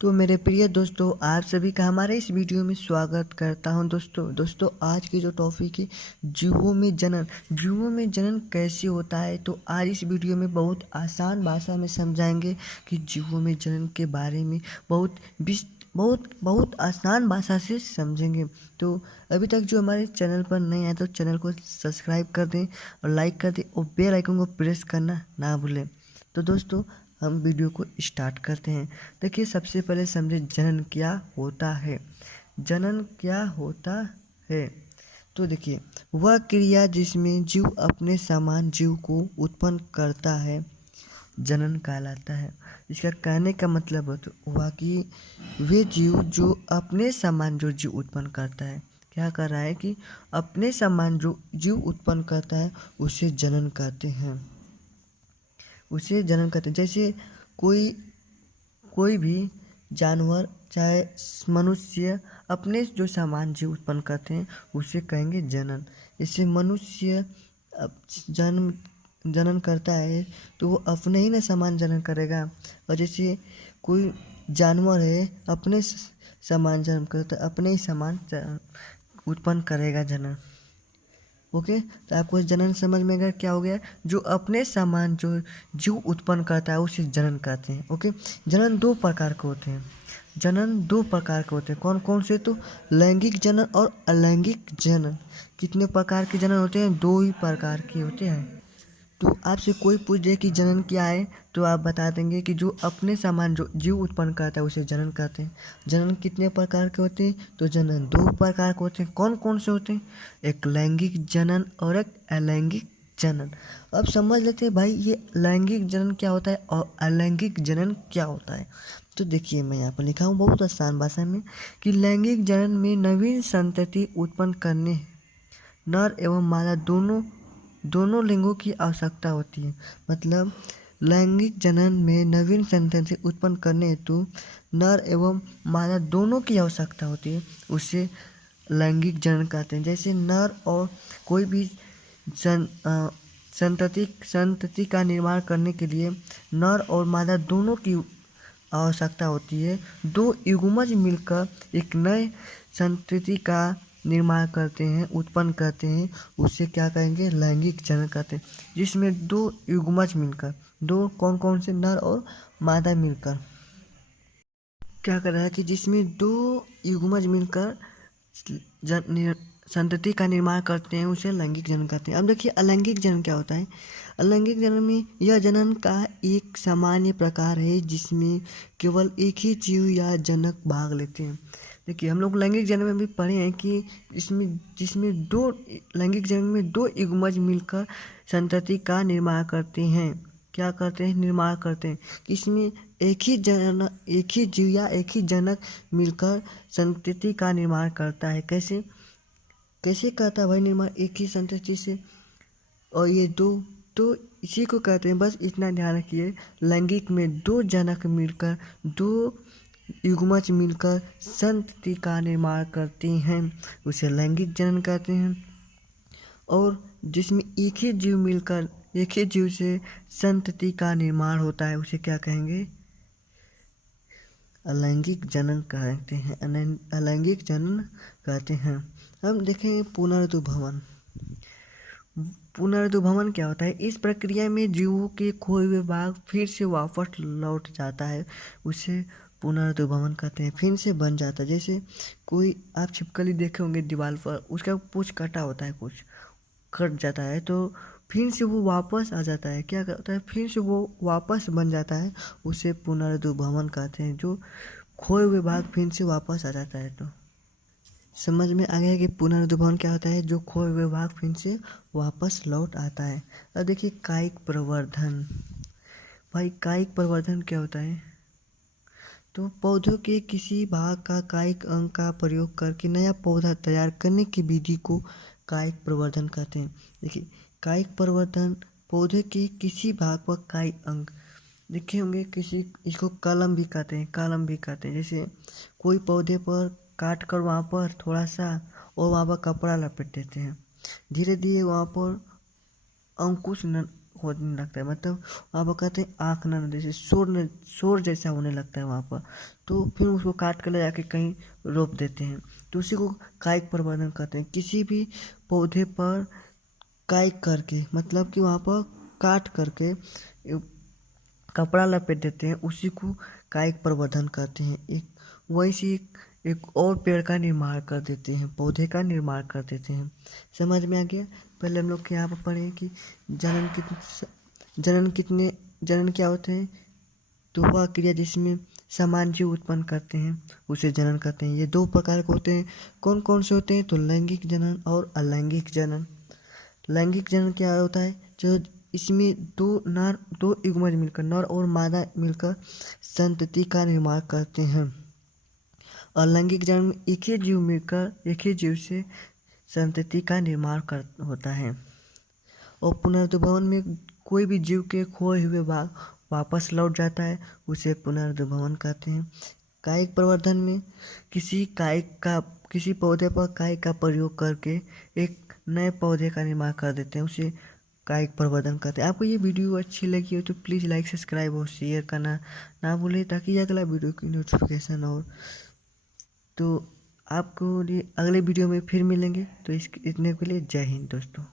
तो मेरे प्रिय दोस्तों, आप सभी का हमारे इस वीडियो में स्वागत करता हूं। दोस्तों आज की जो टॉपिक है जीवों में जनन कैसे होता है, तो आज इस वीडियो में बहुत आसान भाषा में समझाएंगे कि जीवों में जनन के बारे में बहुत आसान भाषा से समझेंगे। तो अभी तक जो हमारे चैनल पर नए आए तो चैनल को सब्सक्राइब कर दें और लाइक कर दें और बेल आइकन को प्रेस करना ना भूलें। तो दोस्तों हम वीडियो को स्टार्ट करते हैं। देखिए, सबसे पहले समझे जनन क्या होता है। जनन क्या होता है तो देखिए, वह क्रिया जिसमें जीव अपने समान जीव को उत्पन्न करता है जनन कहलाता है। इसका कहने का मतलब हुआ कि वे जीव जो अपने समान जो जीव उत्पन्न करता है, क्या कर रहा है कि अपने समान जो जीव उत्पन्न करता है उसे जनन कहते हैं। जैसे कोई कोई भी जानवर चाहे मनुष्य अपने जो सामान जीव उत्पन्न करते हैं उसे कहेंगे जनन। जैसे मनुष्य जन्म जनन करता है तो वो अपने ही ना सामान जनन करेगा, और जैसे कोई जानवर है अपने सामान जन्म करता है, अपने ही सामान उत्पन्न करेगा जनन। ओके, तो आपको जनन समझ में अगर क्या हो गया, जो अपने सामान जो जीव उत्पन्न करता है उसे जनन कहते हैं। ओके, जनन दो प्रकार के होते हैं। कौन कौन से, तो लैंगिक जनन और अलैंगिक जनन। कितने प्रकार के जनन होते हैं? दो ही प्रकार के होते हैं। तो आपसे कोई पूछ दे कि जनन क्या है तो आप बता देंगे कि जो अपने सामान जो जीव उत्पन्न करता है उसे जनन कहते हैं। जनन कितने प्रकार के होते हैं? तो जनन दो प्रकार के होते हैं। कौन कौन से होते हैं? एक लैंगिक जनन और एक अलैंगिक जनन। अब समझ लेते हैं भाई, ये लैंगिक जनन क्या होता है और अलैंगिक जनन क्या होता है। तो देखिए, मैं यहाँ पर लिखा हूँ बहुत आसान भाषा में कि लैंगिक जनन में नवीन संतति उत्पन्न करने नर एवं मादा दोनों लिंगों की आवश्यकता होती है। मतलब लैंगिक जनन में नवीन संतति उत्पन्न करने हेतु नर एवं मादा दोनों की आवश्यकता होती है, उसे लैंगिक जनन कहते हैं। जैसे नर और कोई भी संतति का निर्माण करने के लिए नर और मादा दोनों की आवश्यकता होती है। दो युग्मज मिलकर एक नए संतति का निर्माण करते हैं, उत्पन्न करते हैं, उसे क्या कहेंगे? लैंगिक जनन कहते हैं। जिसमें दो युग्मज मिलकर, दो कौन कौन से, नर और मादा मिलकर क्या कर रहा है कि जिसमें दो युग्मज मिलकर संतति का निर्माण करते हैं उसे लैंगिक जनन कहते हैं। अब देखिए, अलैंगिक जनन क्या होता है। अलैंगिक जनन में यह जनन का एक सामान्य प्रकार है जिसमें केवल एक ही जीव या जनक भाग लेते हैं। देखिए, हम लोग लैंगिक जनन में भी पढ़े हैं कि जिसमें दो लैंगिक जनन में दो युग्मज मिलकर संतति का निर्माण करते हैं। क्या करते हैं? निर्माण करते हैं। इसमें एक ही जीव या एक ही जनक मिलकर संतति का निर्माण करता है। कैसे कैसे करता है भाई निर्माण? एक ही संतति से। और ये दो, तो इसी को कहते हैं, बस इतना ध्यान रखिए, लैंगिक में दो जनक मिलकर, दो युग्मज मिलकर संतति का निर्माण करते हैं, उसे लैंगिक जनन कहते हैं। और जिसमें एक ही जीव मिलकर एक ही जीव से संतति का निर्माण होता है उसे क्या कहेंगे? अलैंगिक जनन कहते हैं। अलैंगिक जनन कहते हैं। हम देखें पुनर्द्विभवन क्या होता है। इस प्रक्रिया में जीवों के खोए हुए भाग फिर से वापस लौट जाता है, उसे पुनर्द्विभवन कहते हैं। फिर से बन जाता है। जैसे कोई आप छिपकली देखे होंगे दीवार पर, उसका पूंछ कटा होता है, कुछ कट जाता है तो फिर से वो वापस आ जाता है। क्या करता है? फिर से वो वापस बन जाता है, उसे पुनर्द्विभवन कहते हैं। जो खोए हुए भाग फिर से वापस आ जाता है। तो समझ में आ गया कि पुनर्द्विभवन क्या होता है? जो खोए हुए भाग फिर से वापस लौट आता है। अब देखिए, कायिक प्रवर्धन। भाई कायिक प्रवर्धन क्या होता है? तो पौधों के किसी भाग का कायिक अंग का प्रयोग करके नया पौधा तैयार करने की विधि को कायिक प्रवर्धन कहते हैं। देखिए, कायिक प्रवर्धन पौधे के किसी भाग पर कायिक अंग देखे होंगे, इसको कलम भी कहते हैं। जैसे कोई पौधे पर काट कर वहाँ पर थोड़ा सा और वहाँ पर कपड़ा लपेट देते हैं, धीरे धीरे वहाँ पर होने लगता है, मतलब वहाँ पर कहते हैं आँखना न, जैसे शोर जैसा होने लगता है वहाँ पर। तो फिर उसको काट कर ले जाके कहीं रोप देते हैं, तो उसी को कायिक प्रवर्धन कहते हैं। किसी भी पौधे पर कायिक करके, मतलब कि वहाँ पर काट करके कपड़ा लपेट देते हैं, उसी को कायिक प्रवर्धन कहते हैं। वैसे एक और पेड़ का निर्माण कर देते हैं, पौधे का निर्माण कर देते हैं। समझ में आ गया। पहले हम लोग यहाँ पर पढ़े कि जनन क्या होते हैं, तो वह क्रिया जिसमें समान जीव उत्पन्न करते हैं उसे जनन कहते हैं। ये दो प्रकार के होते हैं। कौन कौन से होते हैं, तो लैंगिक जनन और अलैंगिक जनन। लैंगिक जनन क्या होता है, जो इसमें दो युग्मज मिलकर, नर और मादा मिलकर संतति का निर्माण करते हैं। अलैंगिक जनन में एक ही जीव से संतति का निर्माण होता है। और पुनर्द्विभवन में कोई भी जीव के खोए हुए भाग वापस लौट जाता है, उसे पुनर्द्विभवन कहते हैं। कायिक प्रवर्धन में किसी पौधे पर कायिक का प्रयोग करके एक नए पौधे का निर्माण कर देते हैं, उसे कायिक प्रवर्धन कहते हैं। आपको ये वीडियो अच्छी लगी हो तो प्लीज़ लाइक, सब्सक्राइब और शेयर करना ना भूलें, ताकि अगला वीडियो की नोटिफिकेशन हो। तो आपको अगले वीडियो में फिर मिलेंगे। तो इतने के लिए जय हिंद दोस्तों।